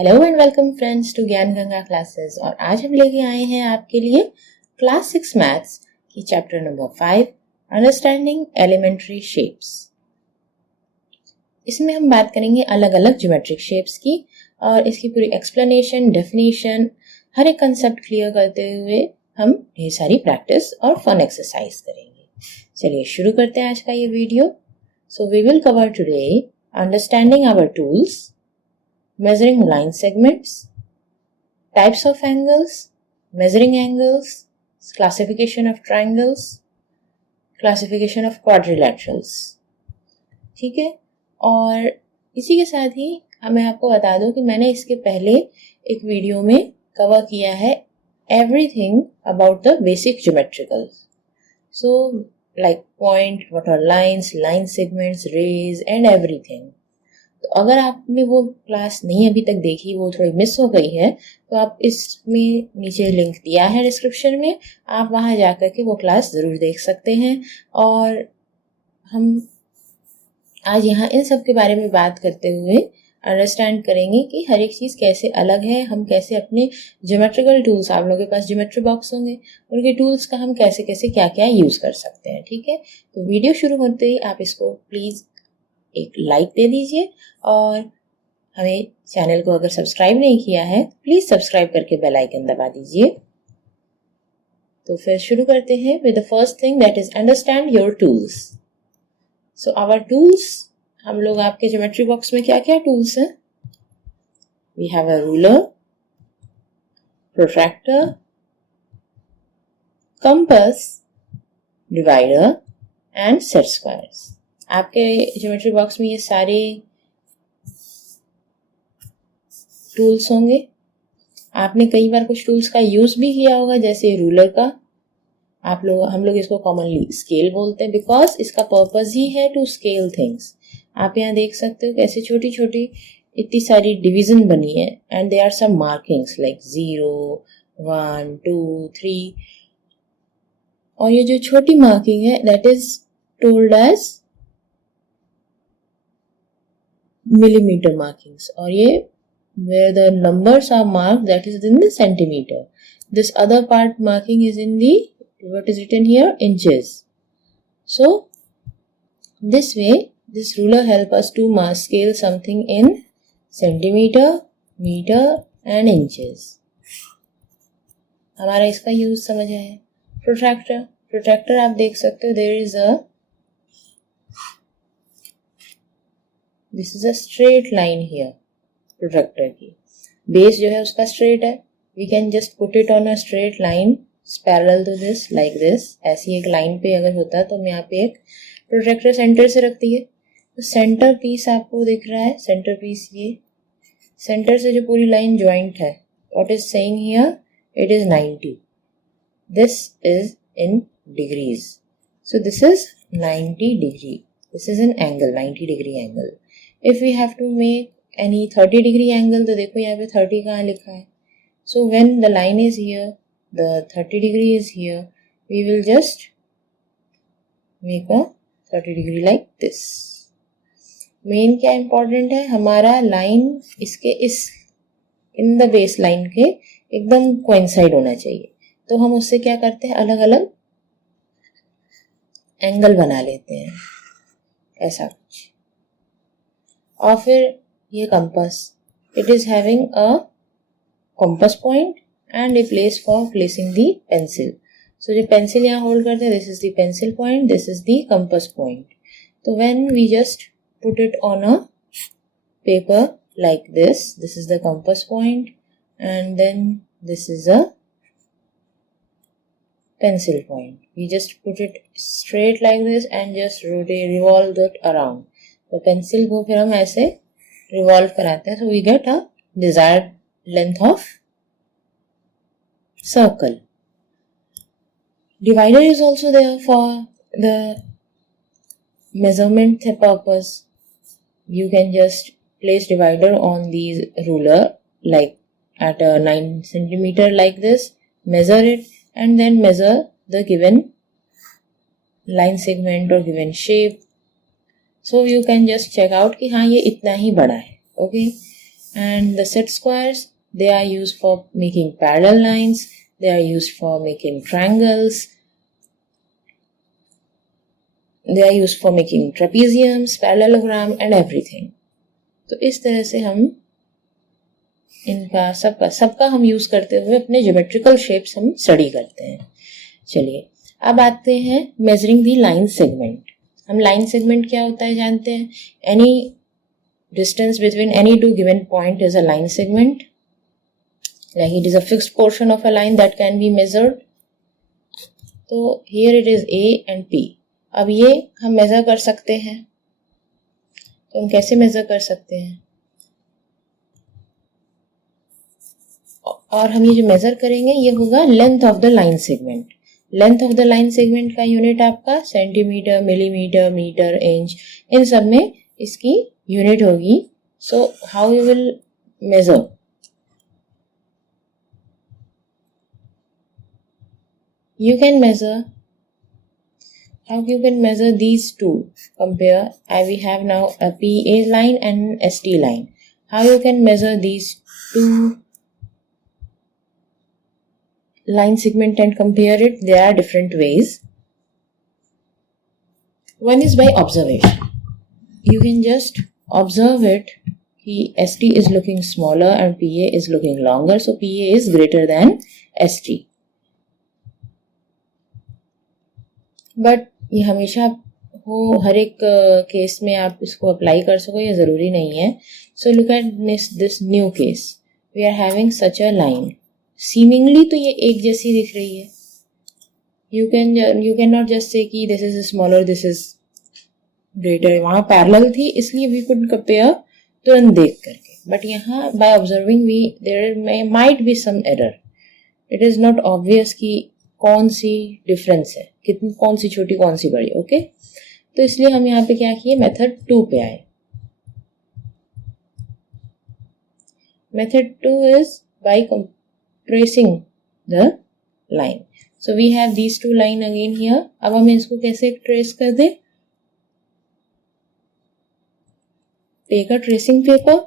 Hello and welcome friends to Gyan Ganga classes. और आज हम लेके आए हैं आपके लिए क्लास 6 मैथ्स की chapter number 5 understanding elementary shapes. इसमें हम बात करेंगे अलग अलग ज्योमेट्रिक शेप्स की और इसकी पूरी एक्सप्लेनेशन, डेफिनेशन, हर एक कंसेप्ट क्लियर करते हुए हम ढेर सारी प्रैक्टिस और फन एक्सरसाइज करेंगे। चलिए शुरू करते हैं आज का ये video. So we will cover today understanding our tools, measuring line segments, types of angles, measuring angles, classification of triangles, classification of quadrilaterals। ठीक है, और इसी के साथ ही मैं आपको बता दूं कि मैंने इसके पहले एक वीडियो में कवर किया है everything about the basic geometricals, so like point, what are lines, line segments, rays and everything। तो अगर आपने वो क्लास नहीं अभी तक देखी, वो थोड़ी मिस हो गई है, तो आप इसमें नीचे लिंक दिया है डिस्क्रिप्शन में, आप वहां जाकर के वो क्लास ज़रूर देख सकते हैं। और हम आज यहाँ इन सब के बारे में बात करते हुए अंडरस्टैंड करेंगे कि हर एक चीज़ कैसे अलग है, हम कैसे अपने ज्योमेट्रिकल टूल्स, आप लोगों के पास ज्योमेट्री बॉक्स होंगे, उनके टूल्स का हम कैसे कैसे क्या क्या यूज़ कर सकते हैं। ठीक है, तो वीडियो शुरू होते ही आप इसको प्लीज़ एक लाइक दे दीजिए और हमें चैनल को अगर सब्सक्राइब नहीं किया है तो प्लीज सब्सक्राइब करके बेल आइकन दबा दीजिए। तो फिर शुरू करते हैं with the first thing, that is understand your tools. So our tools, हम लोग आपके ज्योमेट्री बॉक्स में क्या क्या टूल्स हैं? We have a ruler, protractor, compass, divider and set squares. आपके ज्योमेट्री बॉक्स में ये सारे टूल्स होंगे। आपने कई बार कुछ टूल्स का यूज भी किया होगा, जैसे रूलर का हम लोग इसको कॉमनली स्केल बोलते हैं, बिकॉज इसका पर्पस ही है टू स्केल थिंग्स। आप यहाँ देख सकते हो कैसे छोटी छोटी इतनी सारी डिवीजन बनी है and they are some markings like 0, 1, 2, 3। और ये जो छोटी मार्किंग है that is told as millimeter markings, और ये where the numbers are marked that is in the centimeter. This other part marking is in the, what is written here, inches. So this way this ruler help us to scale something in centimeter, meter and inches. हमारा इसका use समझ आया। Protractor आप देख सकते हो, there is a this is a straight line here. Protractor की base जो है उसका स्ट्रेट है, we can just put it on a straight line parallel to this, like this. ऐसी एक लाइन पे अगर होता है तो हम यहाँ पे एक प्रोट्रैक्टर सेंटर से रख दिए, तो सेंटर पीस आपको दिख रहा है, सेंटर पीस ये सेंटर से जो पूरी लाइन ज्वाइंट है, what is saying here, it is 90। This is in degrees, so this is 90 degree, this is an angle, 90 degree angle. If we have to make any 30 degree angle, तो देखो यहाँ पे 30 कहाँ लिखा है। So when the line is here, the 30 degree is here, we will just make a 30 degree like this। Main क्या important है, हमारा line इसके इस in the base line के एकदम coincide होना चाहिए। तो हम उससे क्या करते हैं, अलग अलग एंगल बना लेते हैं, ऐसा कुछ। और फिर ये compass, it is having a compass point and a place for placing the pencil. So जो पेंसिल यहाँ होल्ड करते हैं, this is the pencil point, this is the compass point. तो when we just put it on a paper like this, this is the compass point and then this is a pencil point. We just put it straight like this and just rotate, revolve it around. तो pencil को फिर हम ऐसे revolve कराते हैं, so we get a desired length of circle. Divider is also there for the measurement purpose. You can just place divider on the ruler like at a 9 centimeter like this, measure it and then measure the given line segment or given shape. So you can just check out कि हाँ ये इतना ही बड़ा है, okay। And the set squares, they are used for making parallel lines, they are used for making triangles, they are used for making trapeziums, parallelogram and everything. तो इस तरह से हम इनका सबका हम यूज करते हुए अपने ज्योमेट्रिकल शेप्स हम स्टडी करते हैं। चलिए अब आते हैं मेजरिंग दी लाइन सेगमेंट। हम लाइन सेगमेंट क्या होता है जानते हैं। Any distance between any two given point is a line segment, like it is a fixed portion of a line that can be measured. तो here it is A and P. अब ये हम major कर सकते हैं, तो हम कैसे मेजर कर सकते हैं, और हम ये जो मेजर करेंगे ये होगा length of the line segment. Length of the line segment का यूनिट आपका सेंटीमीटर, मिलीमीटर, मीटर, इंच, इन सब में इसकी यूनिट होगी। So how you will measure, you can measure, how you can measure these two, compare, we have now a PA line and ST line. How you can measure these two line segment and compare it? There are different ways. One is by observation. You can just observe it कि ST is looking smaller and PA is looking longer, so PA is greater than ST. But ये हमेशा हो हर एक case में आप इसको apply कर सको ये ज़रूरी नहीं है। So look at this new case, we are having such a line, seemingly तो ये एक जैसी दिख रही है। You can not just say कि this is smaller, this is greater. वहाँ पैरेलल थी इसलिए वी कुड कंपेयर तुरंत देख करके, बट यहाँ by observing we there might be some error. It is not obvious कि कौन सी डिफरेंस है, कितनी कौन सी छोटी कौन सी बड़ी। ओके तो इसलिए हम यहाँ पे क्या किए, मेथड 2 पे आए। Method 2 is by tracing the line. So we have these two line again here. अब हम इसको कैसे ट्रेस कर दे, take a tracing paper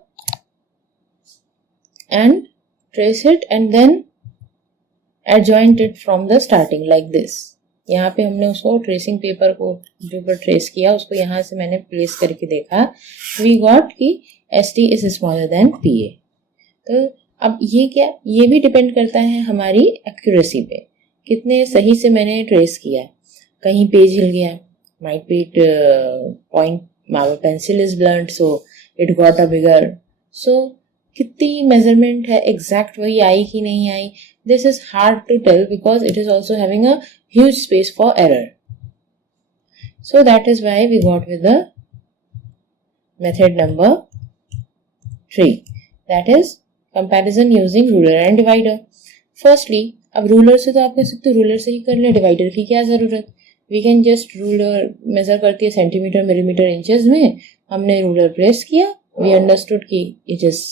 and trace it and then adjoint it from the starting like this। यहाँ पे हमने उसको ट्रेसिंग पेपर को जो पर ट्रेस किया उसको यहाँ से मैंने प्लेस करके देखा, वी गॉट कि ST is smaller than PA। तो अब ये क्या, ये भी डिपेंड करता है हमारी एक्यूरेसी पे, कितने सही से मैंने ट्रेस किया। कहीं पेज हिल गया, माइट बी इट पॉइंट मावर pencil is blunt so it got a bigger. सो कितनी मेजरमेंट है, एग्जैक्ट वही आई कि नहीं आई, this is hard to tell because it is also having a huge space for error. So that is why we got with the method number 3, that is comparison using ruler and divider. Firstly, अब ruler से तो आप कह सकते हो ruler से ही कर ले, डिवाइडर की क्या ज़रूरत। We can just ruler measure करती है सेंटीमीटर, मिलीमीटर, इंचेस में, हमने रूलर प्लेस किया, वी अंडरस्टूड कि it is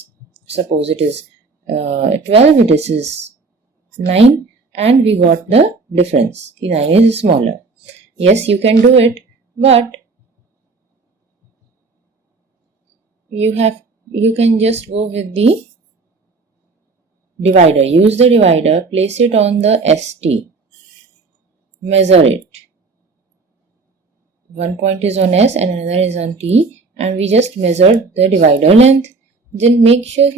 suppose it is 12, it is 9 and we got the difference, 9 is smaller. Yes, you can do it, but you can just go with the divider. Use the divider, place it on the ST, measure it. One point is on S and another is on T, and we just measured the divider length. Then make sure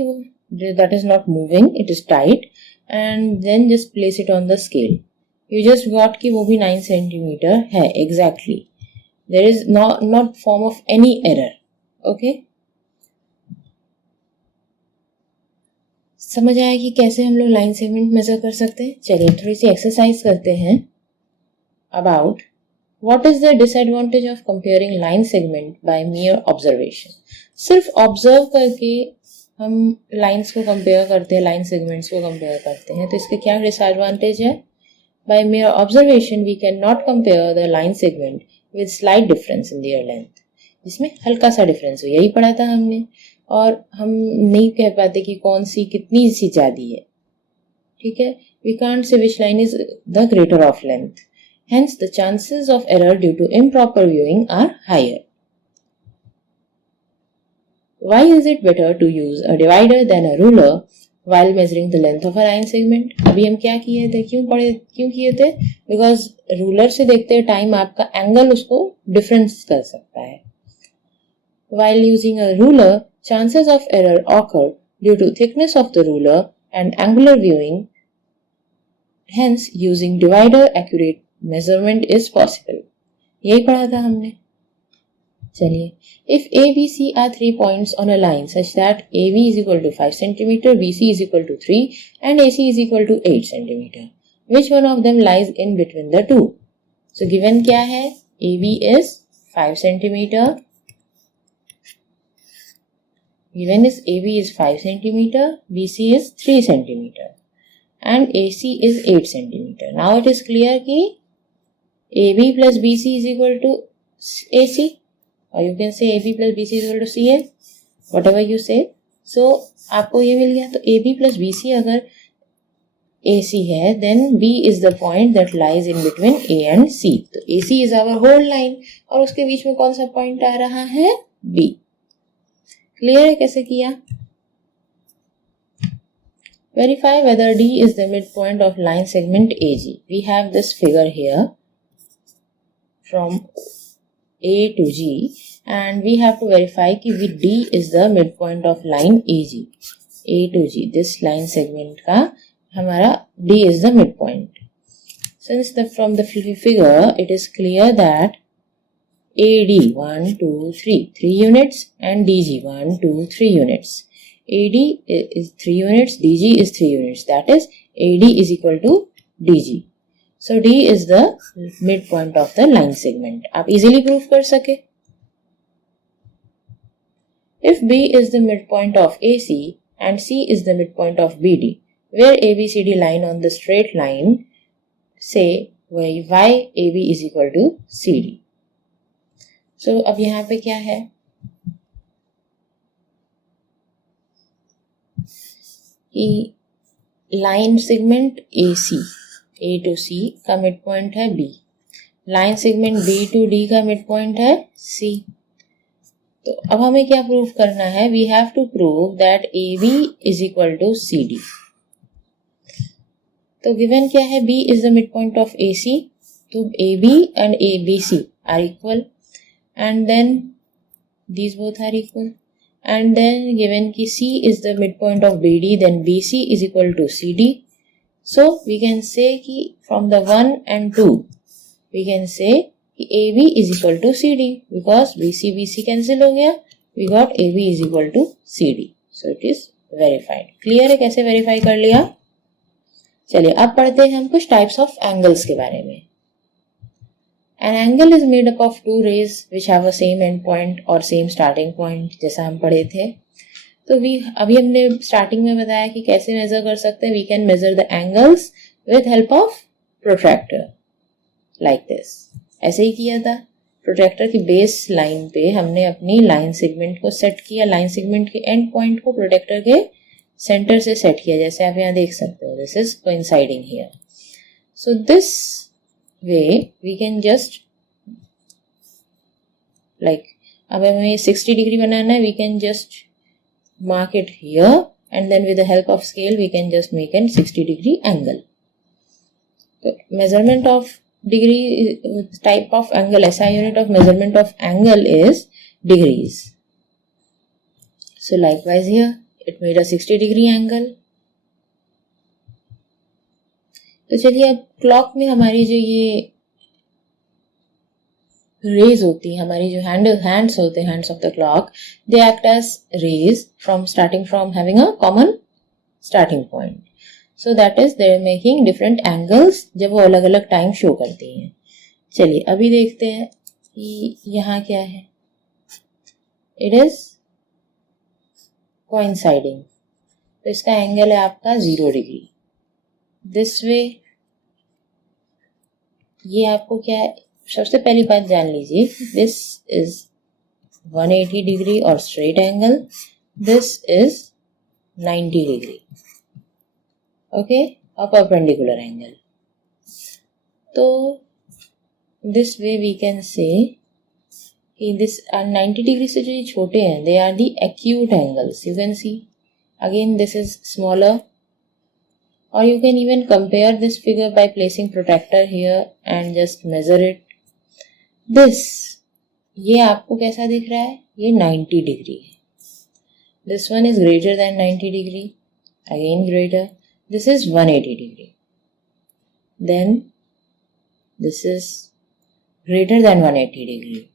that is not moving, it is tight, and then just place it on the scale. You just got कि वो भी 9 centimetre है exactly. There is not form of any error. Okay? समझ आया कि कैसे हम लोग लाइन सेगमेंट मेजर कर सकते हैं। चलिए थोड़ी सी एक्सरसाइज करते हैं about what is the disadvantage of comparing line segment by mere observation। सिर्फ ऑब्जर्व करके हम लाइंस को कंपेयर करते हैं, लाइन सेगमेंट्स को कंपेयर करते हैं, तो इसके क्या डिसएडवांटेज है। By mere observation we can not compare the line segment with slight difference in their length, जिसमें हल्का सा डिफरेंस हो, यही पढ़ा था हमने, और हम नहीं कह पाते कि कौन सी कितनी सी ज़्यादा है। ठीक है, we can't say which line is the greater of length, hence the chances of error due to improper viewing are higher. Why is it better to use a divider than a ruler while measuring the length of a line segment? अभी हम क्या किए थे, क्यों किए थे? Because ruler से देखते टाइम आपका एंगल उसको डिफरेंस कर सकता है. While using a ruler, chances of error occur due to thickness of the ruler and angular viewing. Hence, using divider accurate measurement is possible. यही पढ़ा था हमने. चलिए, if A, B, C are 3 points on a line such that AB is equal to 5 cm, BC is equal to 3 and AC is equal to 8 cm, which one of them lies in between the two? So given क्या है? AB is 5 cm. Given is AB is 5 cm, BC is 3 cm and AC is 8 cm. Now it is clear कि AB plus BC is equal to AC. or you can say AB plus BC is equal to CA, whatever you say. So आपको ये मिल गया. तो AB plus BC अगर AC है, then B is the point that lies in between A and C. तो AC is our whole line और उसके बीच में कौन सा पॉइंट आ रहा है? B. क्लियर है कैसे किया? Verify whether D is the midpoint of line segment AG. We have this figure here from A to G and we have to verify कि D is the midpoint of line AG. A to G, this line segment का हमारा D is the midpoint. Since from the figure it is clear that AD 1, 2, 3 units and DG 1, 2, 3 units. AD is 3 units, DG is 3 units. That is AD is equal to DG. So D is the midpoint of the line segment. आप easily prove कर सके. If B is the midpoint of AC and C is the midpoint of BD, where ABCD line on the straight line, say YAB is equal to CD. So अब यहाँ पे क्या है? कि line segment AC A to C का mid point है B, line segment B to D का mid point है C. तो अब हमें क्या प्रूव करना है? We have to prove that AB is equal to CD. तो गिवन क्या है? B is the mid point of AC, तो AB and ABC are equal and then these both are equal. And then given कि C is the midpoint of BD, then BC is equal to CD. So we can say कि from the 1 and 2 we can say कि AB is equal to CD because BC cancel हो गया. We got AB is equal to CD. So it is verified. Clear है कैसे verify कर लिया? चलिए अब पढ़ते हैं हम कुछ types of angles के बारे में. An angle is made up of two rays which have a same end point or same starting point, जैसा हम पढ़े थे. तो अभी हमने स्टार्टिंग में बताया कि कैसे मेजर कर सकते हैं. We can measure the angles with help of protractor like this. ऐसे ही किया था. प्रोट्रैक्टर की बेस लाइन पे हमने अपनी लाइन सेगमेंट को सेट किया. लाइन सेगमेंट के एंड पॉइंट को प्रोट्रैक्टर के सेंटर से सेट किया, जैसे आप यहाँ देख सकते हो. This is coinciding here. So this way we can just like अब हमें 60 डिग्री बनाना है. We can just mark it here and then with the help of scale we can just make a 60 degree angle. So measurement of degree type of angle, SI unit of measurement of angle is degrees. So likewise here it made a 60 degree angle. तो चलिए अब clock में हमारी जो ये raise होती है, हमारी जो हैंड्स होते हैं, hands of the clock, they act as rays from starting from having a common starting point. So that is they are making different angles जब वो अलग अलग टाइम शो करती हैं. चलिए अभी देखते हैं कि यहाँ क्या है. इट इज कोइंसाइडिंग, तो इसका एंगल है आपका 0 डिग्री. दिस वे ये आपको क्या है, सबसे पहली बात जान लीजिए, दिस इज 180 डिग्री और straight angle, this is 90 degree, okay, और परपेंडिकुलर एंगल. तो this way we can say कि this 90 डिग्री से जो ये छोटे हैं, they are the acute angles. You can see again this is smaller, or you can even compare this figure by placing protractor here and just measure it. This, ये आपको कैसा दिख रहा है? ये 90 डिग्री है. This one is greater than 90 degree, again greater. This is 180 degree. Then this is greater than 180 degree,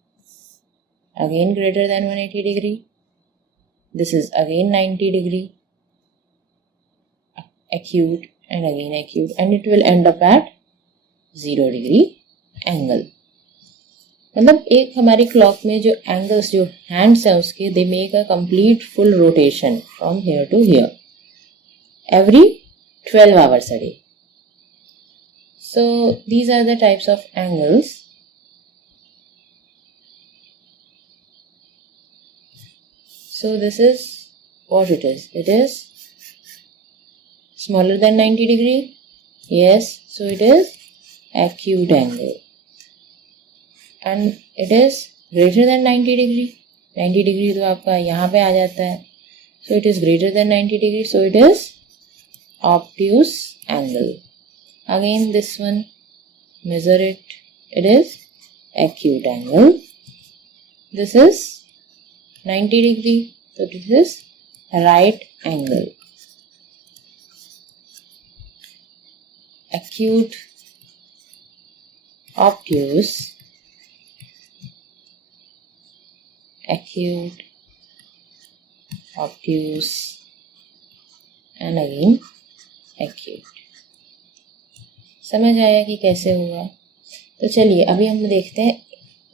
again greater than 180 degree. This is again 90 degree, acute and again acute, and it will end up at 0 degree angle. मतलब एक हमारी clock में जो angles जो hands हैं उसके they make a complete full rotation from here to here every 12 hours a day. So these are the types of angles. So this is what it is. It is smaller than 90 degree. Yes, so it is acute angle. And it is greater than 90 degree. 90 degree तो आपका यहाँ पे आ जाता है. So it is greater than 90 degree. So it is obtuse angle. Again this one, measure it. It is acute angle. This is 90 degree. So this is right angle. Acute, obtuse, acute, obtuse, and again acute. समझ आया कि कैसे हुआ? तो चलिए अभी हम देखते हैं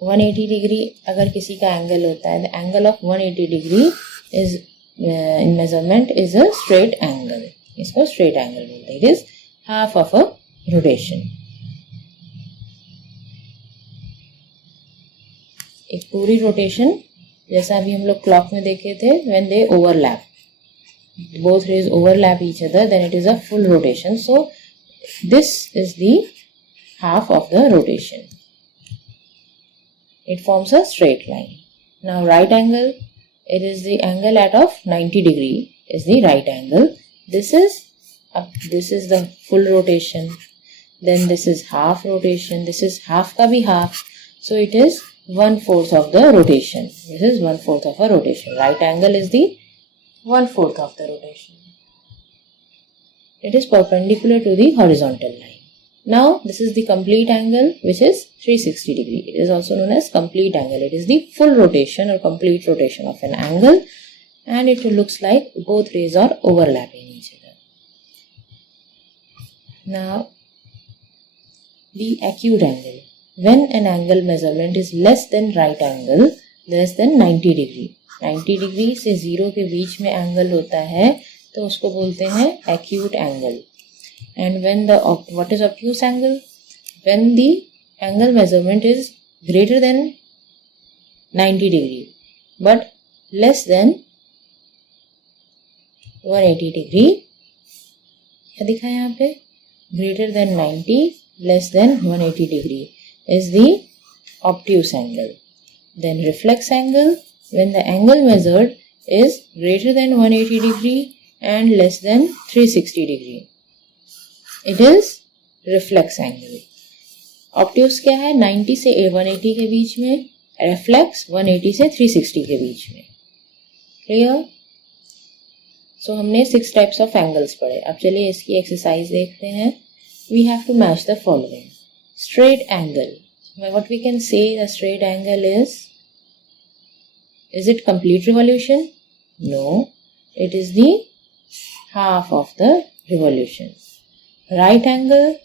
180 डिग्री अगर किसी का एंगल होता है, the angle of 180 degree is in measurement is a straight angle. इसको स्ट्रेट एंगल बोलते हैं. It is half of a rotation. एक पूरी रोटेशन जैसा अभी हम लोग क्लॉक में देखे थे, when they overlap, both rays overlap each other, then it is a full rotation. So this is the half of the rotation. It forms a straight line. Now right angle, it is the angle at of 90 degree is the right angle. This is the full rotation. Then this is half rotation. This is half ka bhi half. So it is 1/4 of the rotation. This is 1/4 of a rotation. Right angle is the 1/4 of the rotation. It is perpendicular to the horizontal line. Now this is the complete angle, which is 360 degree. It is also known as complete angle. It is the full rotation or complete rotation of an angle, and it looks like both rays are overlapping each other. Now the acute angle. When an angle measurement is less than right angle, less than 90 degree. 90 degree से 0 के बीच में angle होता है तो उसको बोलते हैं acute angle. And when the what is obtuse angle? When the angle measurement is greater than 90 degree but less than 180 degree. क्या दिखा है यहाँ पे? Greater than 90, less than 180 degree is the obtuse angle. Then reflex angle. When the angle measured is greater than 180 degree and less than 360 degree, it is reflex angle. Obtuse क्या है? 90 से 180 के बीच में, reflex 180 से 360 के बीच में. Clear? So हमने 6 types of angles पढ़े. अब चलिए इसकी एक्सरसाइज देखते हैं. We have to match the following. Straight angle. What we can say a straight angle is it complete revolution? No, it is the half of the revolution. Right angle,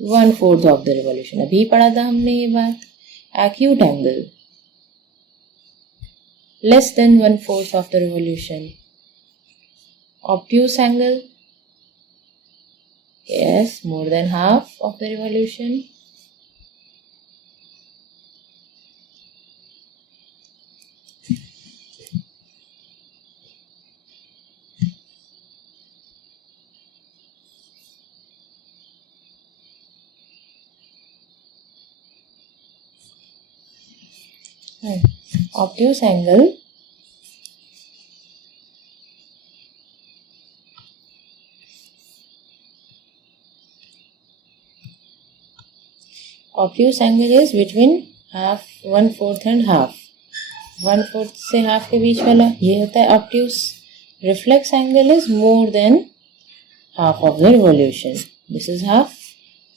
1/4 of the revolution. अभी पढ़ा था हमने ये बात. Acute angle, less than 1/4 of the revolution. Obtuse angle, yes, more than half of the revolution. obtuse angle is between half, 1/4 and half. 1/4 से half के बीच वाला ये होता है obtuse. Reflex angle is more than half of the revolution. This is half.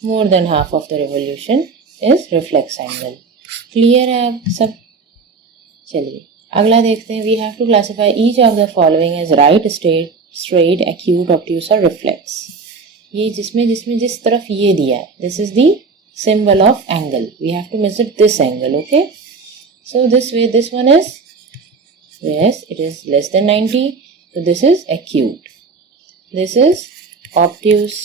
More than half of the revolution is reflex angle. Clear है अब सब? चलिए अगला देखते हैं. We have to classify each of the following as right, straight, acute, obtuse और reflex. ये जिसमें जिस तरफ ये दिया है, this is the symbol of angle. We have to measure this angle, okay? So this way, this one is, yes, it is less than 90. So this is acute. This is obtuse,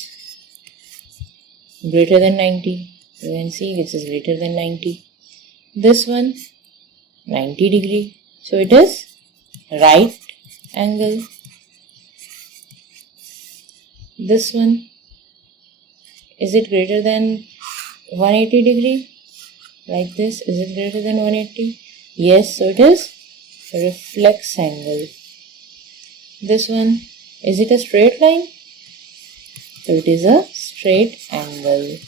greater than 90. You can see this is greater than 90. This one, 90 degree. So it is right angle. This one, is it greater than 180 degree? Like this, is it greater than 180? Yes, so it is reflex angle. This one, is it a straight line? So it is a straight angle.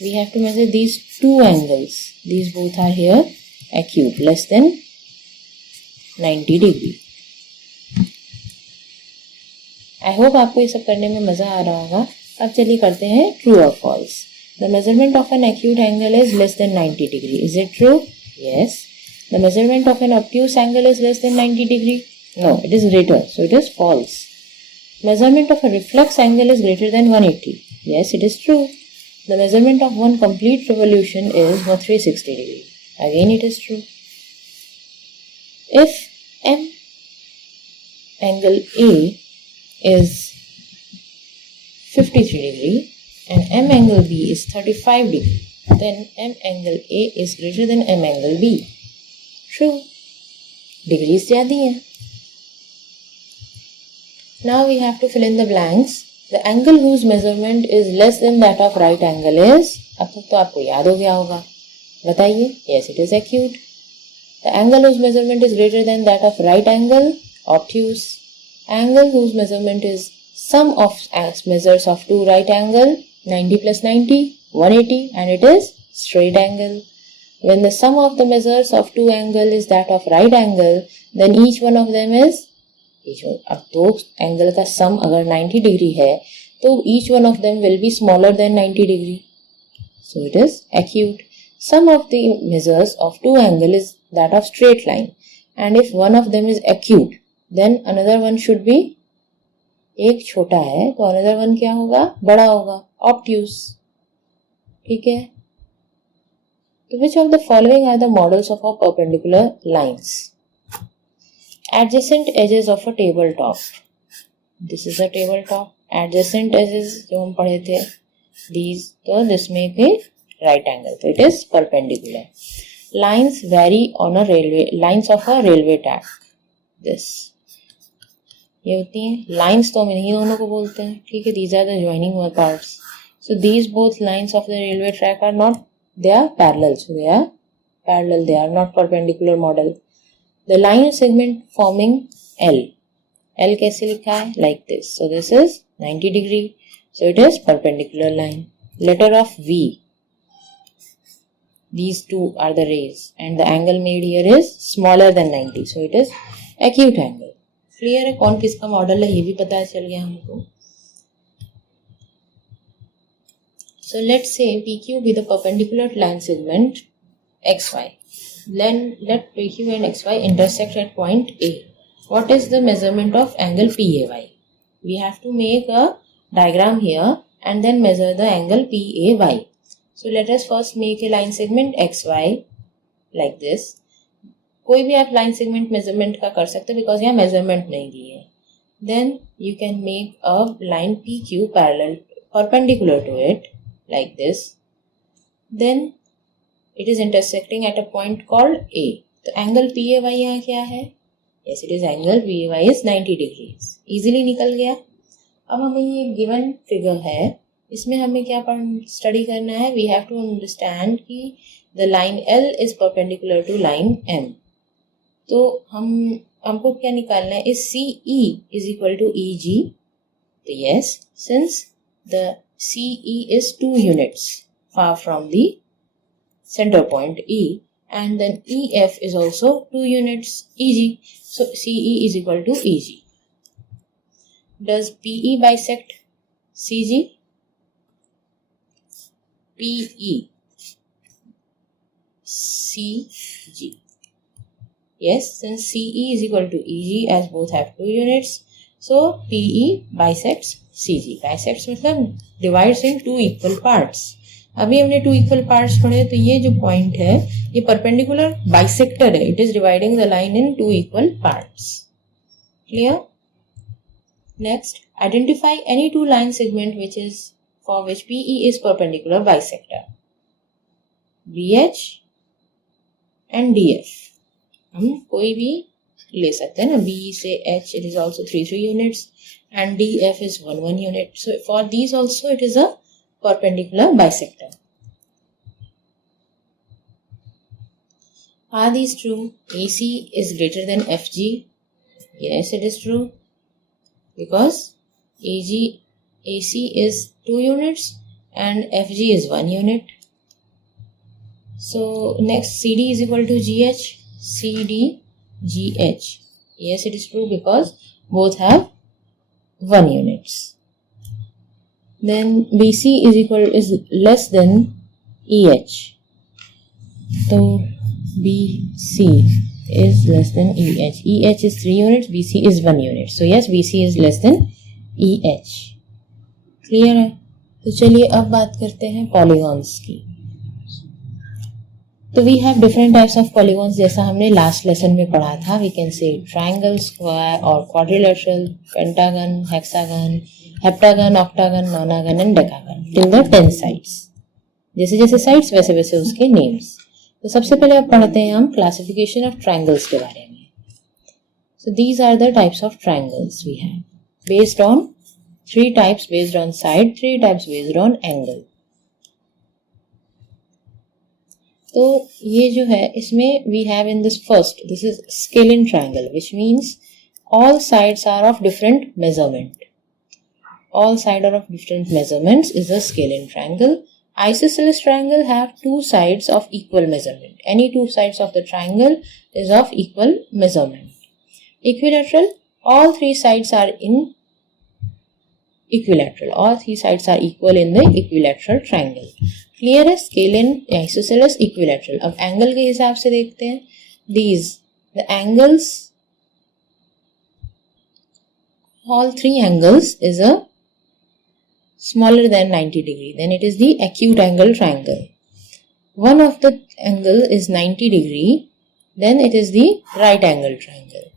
We have to measure these two angles. These both are here acute, less than 90 degree. I hope आपको ये सब करने में मजा आ रहा होगा. अब चलिए करते हैं true or false. The measurement of an acute angle is less than 90 degree. Is it true? Yes. The measurement of an obtuse angle is less than 90 degree. No, it is greater. So it is false. Measurement of a reflex angle is greater than 180. Yes, it is true. The measurement of one complete revolution is 360 degree. Again, it is true. If M angle A is 53 degree and M angle B is 35 degree, then M angle A is greater than M angle B. True. Degrees ज़्यादा हैं. Now we have to fill in the blanks. The angle whose measurement is less than that of right angle is, अब तक तो आपको याद हो गया होगा. बताइए. Yes, it is acute. The angle whose measurement is greater than that of right angle, obtuse. Angle whose measurement is sum of measures of two right angle, 90 plus 90, 180, and it is straight angle. When the sum of the measures of two angle is that of right angle, then each one of them is, अब दो angle का सम अगर 90 degree है तो each one of them will be smaller than 90 degree. So it is acute. Sum of the measures of two angle is that of straight line, and if one of them is acute, then another one should be, एक छोटा है तो another one क्या होगा? बड़ा होगा. obtuse. ठीक है. तो which of the following are the models of a perpendicular lines? Adjacent edges of a tabletop. This is a tabletop. Adjacent edges जो हम पढ़े थे, these, तो this make a right angle. So it is perpendicular. Lines vary on a railway, lines of a railway track. This. ये होती हैं lines, तो हम इन्हीं दोनों को बोलते हैं. ठीक है. These are the joining parts. So these both lines of the railway track are not, they are parallel. So they are parallel. They are not perpendicular model. The line segment forming L. L कैसे लिखा है? Like this. So this is 90 degree. So it is perpendicular line. Letter of V. These two are the rays, and the angle made here is smaller than 90. So it is acute angle. Clear है कौन किसका model है, ये भी पता चल गया हमको. So let's say PQ be the perpendicular line segment XY. Then let PQ and XY intersect at point A. What is the measurement of angle PAY? We have to make a diagram here and then measure the angle PAY. So let us first make a line segment XY like this. कोई भी आप line segment measurement का कर सकते हो because यहाँ measurement नहीं दी है. Then you can make a line PQ perpendicular to it like this. Then it is intersecting at a point called A. तो angle PAY यहाँ क्या है? Yes, it is angle PAY is 90 degrees. Easily निकल गया. अब हमें ये given figure है इसमें हमें क्या स्टडी करना है, वी हैव टू अंडरस्टैंड कि the line L is perpendicular to line M. तो हमको क्या निकालना है, is CE is equal to EG. तो yes, since the CE is 2 units far from the center point E, and then EF is also 2 units EG. So CE is equal to EG. Does PE bisect CG? PE CG. Yes, since CE is equal to EG as both have 2 units, so PE bisects CG. Bisects मतलब divides in 2 equal parts. अभी हमने 2 equal parts पढ़े, तो ये जो point है ये perpendicular bisector है. It is dividing the line in 2 equal parts. Clear? Next, identify any two line segment for which PE is perpendicular bisector. BH and DF. हम कोई भी ले सकते हैं ना, B से H it is also 3 units and DF is 1 unit. So for these also it is a perpendicular bisector. Are these true? AC is greater than FG. Yes, it is true, because AC is 2 units and FG is 1 unit. So next, CD is equal to GH. CD GH. Yes, it is true, because both have 1 units. Then BC is less than EH. So BC is less than EH. EH is 3 units, BC is 1 unit. So yes, BC is less than EH. Clear है? तो चलिए अब बात करते हैं polygons की. तो we have different types of polygons, जैसा हमने last lesson में पढ़ा था. We can say triangle, square or quadrilateral, pentagon, hexagon, heptagon, octagon, nonagon and decagon till the 10 sides. जैसे जैसे sides वैसे वैसे उसके names. तो सबसे पहले अब पढ़ते हैं हम classification of triangles के बारे में. So these are the types of triangles we have, based on 3 types based on side, 3 types based on angle. तो ये जो है इसमें we have in this first, this is scalene triangle, which means all sides are of different measurement. All sides are of different measurements is a scalene triangle. Isosceles triangle have 2 sides of equal measurement. Any 2 sides of the triangle is of equal measurement. Equilateral, all 3 sides are in equilateral. All 3 sides are equal in the equilateral triangle. Clear है? Scalene, isosceles, equilateral. अब angle के हिसाब से देखते हैं. The angles, all 3 angles is a smaller than 90 degree, then it is the acute angle triangle. One of the angle is 90 degree, then it is the right angle triangle.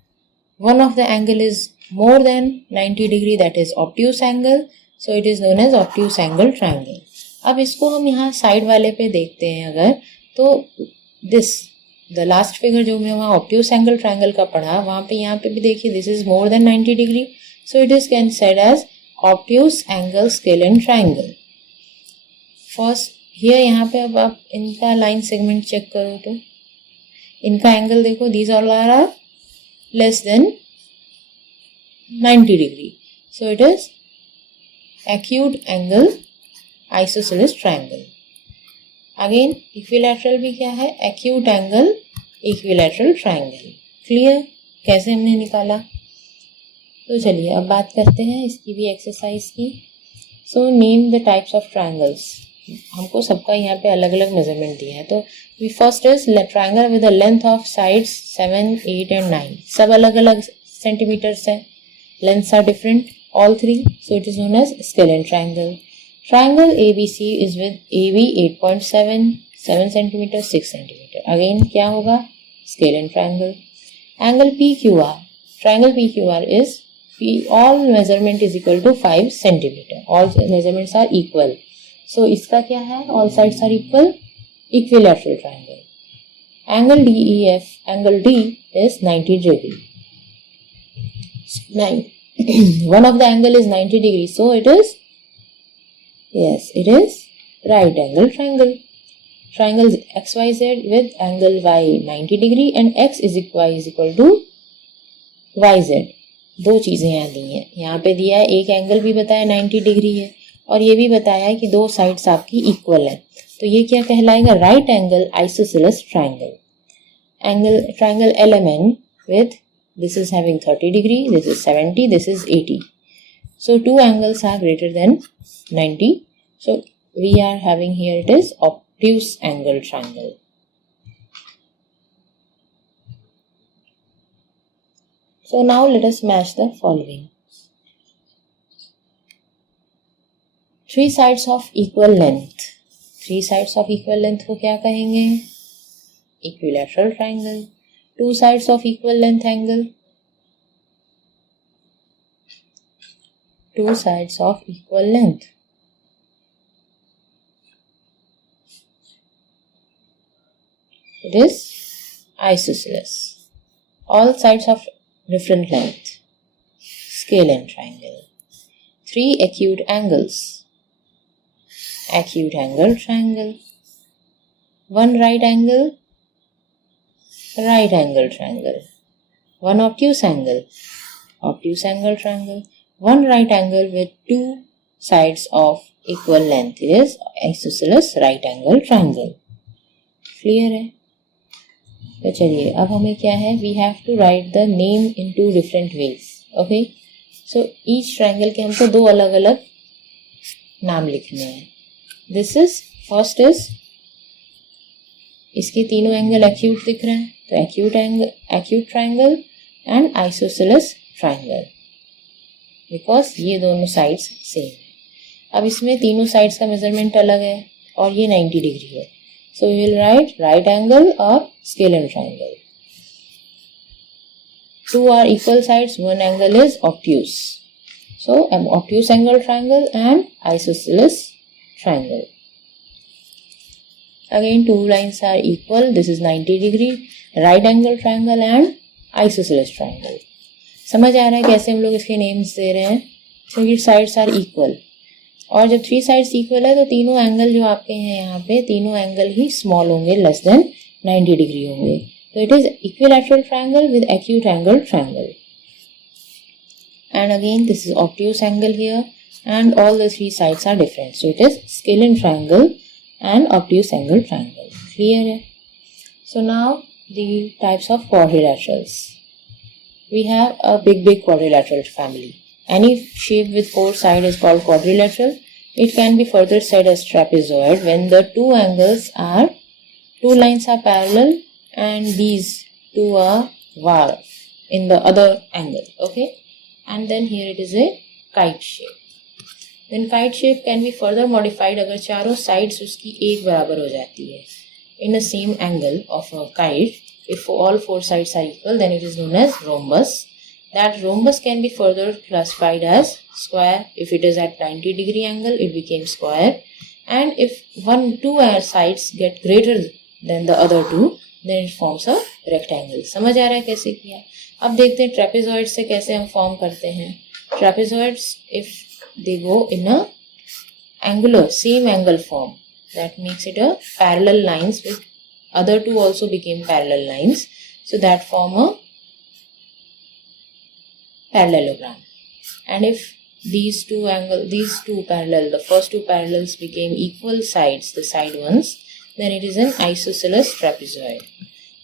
One of the angle is more than 90 degree, that is obtuse angle, so it is known as obtuse angle triangle. अब इसको हम यहाँ side वाले पे देखते हैं अगर, तो the last figure जो मैं वहाँ obtuse angle triangle का पढ़ा, वहाँ पे यहाँ पे भी देखिए, this is more than 90 degree, so it is considered as obtuse angle scalene triangle. First here यहाँ पे अब आप इनका line segment चेक करो तो इनका एंगल देखो, these all are less than 90 degree, so it is acute angle isosceles triangle. Again equilateral भी क्या है, acute angle equilateral triangle. Clear? कैसे हमने निकाला? तो चलिए अब बात करते हैं इसकी भी एक्सरसाइज की. So name the types of triangles. हमको सबका यहाँ पे अलग अलग मेजरमेंट दिया है. तो we first is triangle with the length of sides 7, 8 and 9. सब अलग अलग सेंटीमीटर्स हैं, lengths are different all 3, so it is known as scalene triangle. Triangle ABC is with AB 8.7, 7 centimetre, 6 centimetre. Again क्या होगा, scalene triangle. Angle PQR. Triangle PQR is all measurement is equal to 5 centimeter. All measurements are equal. So इसका क्या है, all sides are equal, equilateral triangle. Angle DEF, angle D is 90 degree. One of the angle is 90 degree, so it is Yes, it is right angle triangle. Triangle XYZ with angle Y 90 degree and X is equal to YZ. दो चीजें यहाँ दी हैं. यहाँ पे दिया है एक angle भी बताया 90 डिग्री है और ये भी बताया है कि दो साइड्स आपकी इक्वल है. तो ये क्या कहलाएगा? Right angle isosceles triangle. Angle triangle LMN with this is having 30 degree, this is 70, this is 80. So two angles are greater than 90. So we are having here it is obtuse angle triangle. So now let us match the following. Three sides of equal length. Three sides of equal length को क्या कहेंगे? Equilateral triangle. Two sides of equal length angle. Two sides of equal length. It is isosceles. All sides of different length. Scalene triangle. Three acute angles. Acute angle triangle. One right angle. Right angle triangle. One obtuse angle. Obtuse angle triangle. One right angle with two sides of equal length is isosceles right angle triangle. Clear है? तो चलिए अब हमें क्या है? We have to write the name in two different ways. Okay? So each triangle के हमको दो अलग अलग नाम लिखने हैं. This is first is इसके तीनों एंगल एक्यूट दिख रहे हैं तो acute triangle and isosceles triangle because ये दोनों साइड्स सेम है. अब इसमें तीनों साइड्स का मेजरमेंट अलग है और ये 90 डिग्री है. So we will write right angle और scalene triangle. Two are equal sides, one angle is obtuse. So obtuse angle triangle and isosceles triangle. Again two lines are equal. This is 90 degree right angle triangle and isosceles triangle. समझ आ रहा है कैसे हम लोग इसके names दे रहे हैं? क्योंकि साइड्स आर इक्वल और जब थ्री साइड्स इक्वल है तो तीनों एंगल जो आपके हैं यहाँ पे तीनों एंगल ही स्मॉल होंगे, लेस देन 90 डिग्री होंगे. तो it is equilateral triangle with acute angle triangle. And again this is obtuse angle here and all the three sides are different. So it is scalene triangle and obtuse angle triangle. Clear है? So now the types of quadrilaterals. We have a big quadrilateral family. Any shape with four sides is called quadrilateral. It can be further said as trapezoid when the two lines are parallel and these two are var in the other angle. Okay? And then here it is a kite shape. Then kite shape can be further modified अगर चारों sides उसकी एक बराबर हो जाती है in the same angle of a kite. If all four sides are equal, then it is known as rhombus. That rhombus can be further classified as square. If it is at 90 degree angle, it became square. And if two sides get greater than the other two, then it forms a rectangle. समझ आ रहा है कैसे किया? अब देखते हैं trapezoid से कैसे हम फॉर्म करते हैं. Trapezoids, if they go in a angular same angle form, that makes it a parallel lines with other two also became parallel lines, so that form a parallelogram. And if these two parallel, the first two parallels became equal sides, the side ones, then it is an isosceles trapezoid.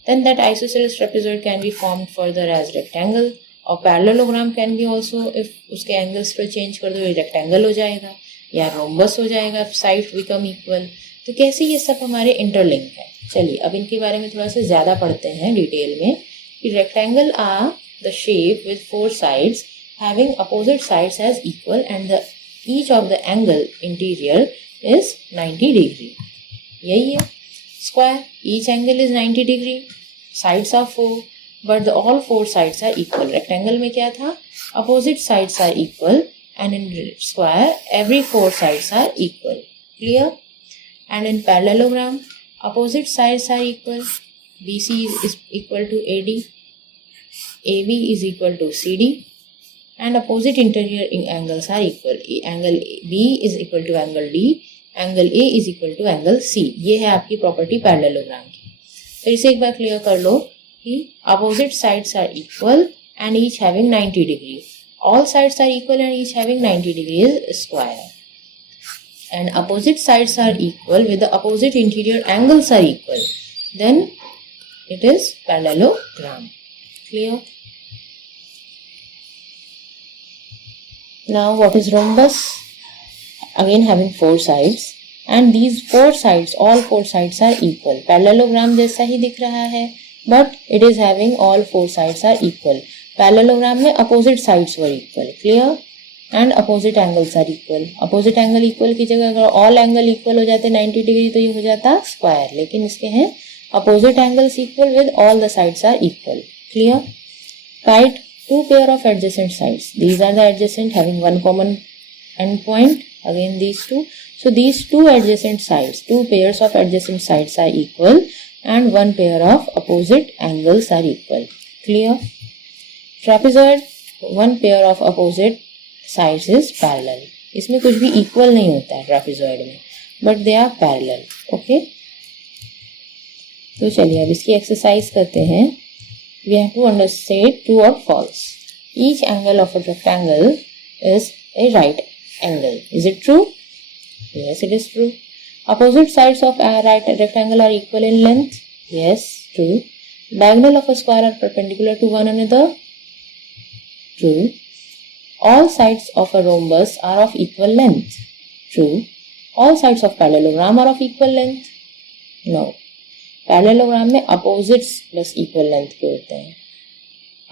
Then that isosceles trapezoid can be formed further as rectangle. और parallelogram can be also, if उसके angles पर change कर दो ये rectangle हो जाएगा या rhombus हो जाएगा, साइड बिकम इक्वल. तो कैसे ये सब हमारे इंटरलिंक है. चलिए अब इनके बारे में थोड़ा सा ज़्यादा पढ़ते हैं डिटेल में. कि rectangle are the shape with four sides having opposite sides as equal and the each of the angle interior is 90 degree. यही है. Square, each angle is 90 degree, sides are 4 but all four sides are equal. Rectangle में क्या था? Opposite sides are equal and in square every four sides are equal. Clear? And in parallelogram opposite sides are equal. BC is equal to AD, AB is equal to CD and opposite interior angles are equal. Angle B is equal to angle D, angle A is equal to angle C. ये है आपकी property parallelogram की. फिर इसे एक बार clear कर लो कि opposite sides are equal and each having 90 degree. All sides are equal and each having 90 degree square. And opposite sides are equal with the opposite interior angles are equal. Then it is parallelogram. Clear? Now what is rhombus? Again having four sides and these four sides, all four sides are equal. Parallelogram जैसा ही दिख रहा है but it is having all four sides are equal. Parallelogram में opposite sides were equal. Clear? And opposite angles are equal. Opposite angle equal की जगह अगर all angle equal हो जाते 90 डिग्री तो ये हो जाता square. लेकिन इसके हैं opposite angles equal with all the sides are equal. Clear? Write two pair of adjacent sides. These are the adjacent having one common endpoint. Again these two. So these two adjacent sides, two pairs of adjacent sides are equal and one pair of opposite angles are equal. Clear? Trapezoid, one pair of opposite sides is parallel. इसमें कुछ भी equal नहीं होता है trapezoid में, but they are parallel. Okay? तो चलिए अब इसकी exercise करते हैं. We have to understand true or false. Each angle of a rectangle is a right angle. Is it true? Yes, it is true. Opposite sides of a right rectangle are equal in length. Yes, true. Diagonal of a square are perpendicular to one another. True. All sides of a rhombus are of equal length. True. All sides of parallelogram are of equal length. No. Parallelogram में opposites बस equal length के होते हैं.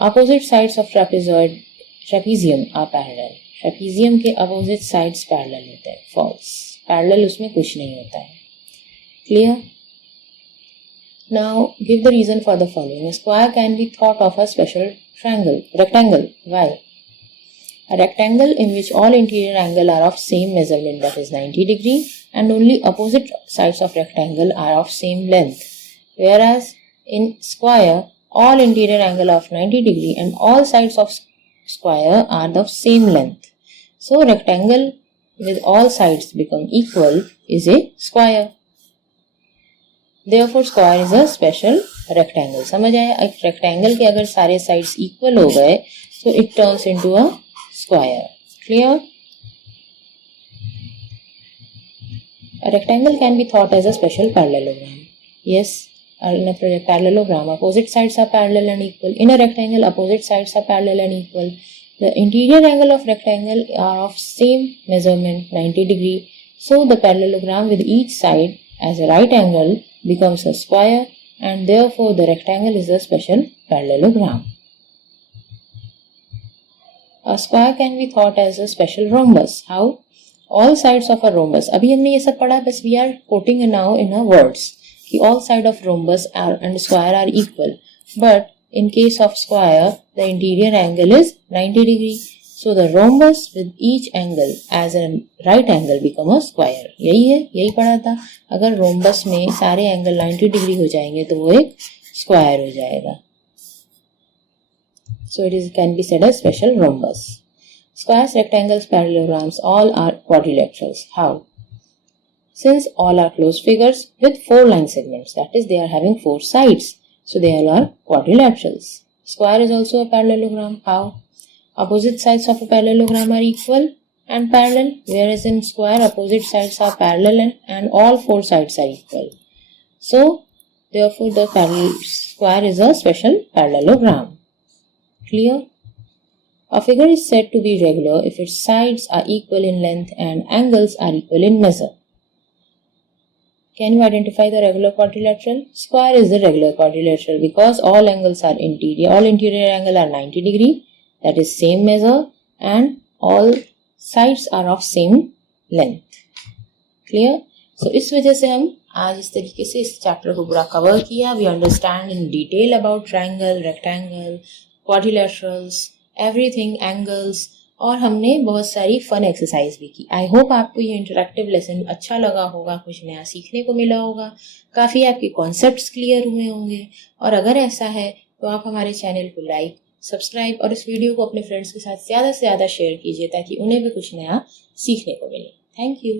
Opposite sides of trapezium are parallel. Trapezium के opposite sides parallel होते हैं. False. Parallel उसमें कुछ नहीं होता है. Clear? Now give the reason for the following. Square can be thought of a special rectangle. Why? A rectangle in which all interior angle are of same measurement, that is 90 degree, and only opposite sides of rectangle are of same length. Whereas in square, all interior angle of 90 degree and all sides of square are of same length. So rectangle with all sides become equal is a square. Therefore square is a special rectangle. समझ आया? एक rectangle के अगर सारे sides equal हो गए so it turns into a square. Clear? A rectangle can be thought as a special parallelogram. Yes. In a parallelogram, opposite sides are parallel and equal. In a rectangle, opposite sides are parallel and equal. The interior angle of rectangle are of same measurement, 90 degree. So the parallelogram with each side as a right angle becomes a square, and therefore the rectangle is a special parallelogram. A square can be thought as a special rhombus. How? All sides of a rhombus. अभी हमने ये सब पढ़ा, बस we are quoting now in our words. All sides of rhombus and square are equal, but in case of square the interior angle is 90 degree. So the rhombus with each angle as a right angle become a square. यही है, यही पढ़ा था. अगर rhombus में सारे angle 90 degree हो जाएंगे तो वो एक square हो जाएगा. So it can be said as special rhombus. Squares, rectangles, parallelograms all are quadrilaterals. How? Since all are closed figures with 4 line segments, that is they are having 4 sides, so they all are quadrilaterals. Square is also a parallelogram. How? Opposite sides of a parallelogram are equal and parallel, whereas in square opposite sides are parallel and all 4 sides are equal. So therefore the square is a special parallelogram. Clear? A figure is said to be regular if its sides are equal in length and angles are equal in measure. Can you identify the regular quadrilateral? Square is the regular quadrilateral because all angles are interior. All interior angle are 90 degree, that is same measure, and all sides are of same length. Clear? So इस वजह से हम आज इस तरीके से इस chapter को पूरा कवर किया. We understand in detail about triangle, rectangle, quadrilaterals, everything, angles, और हमने बहुत सारी फन एक्सरसाइज भी की. आई होप आपको ये इंटरेक्टिव लेसन अच्छा लगा होगा, कुछ नया सीखने को मिला होगा, काफ़ी आपके कॉन्सेप्ट्स क्लियर हुए होंगे. और अगर ऐसा है तो आप हमारे चैनल को लाइक, सब्सक्राइब और इस वीडियो को अपने फ्रेंड्स के साथ ज़्यादा से ज़्यादा शेयर कीजिए ताकि उन्हें भी कुछ नया सीखने को मिले। Thank you.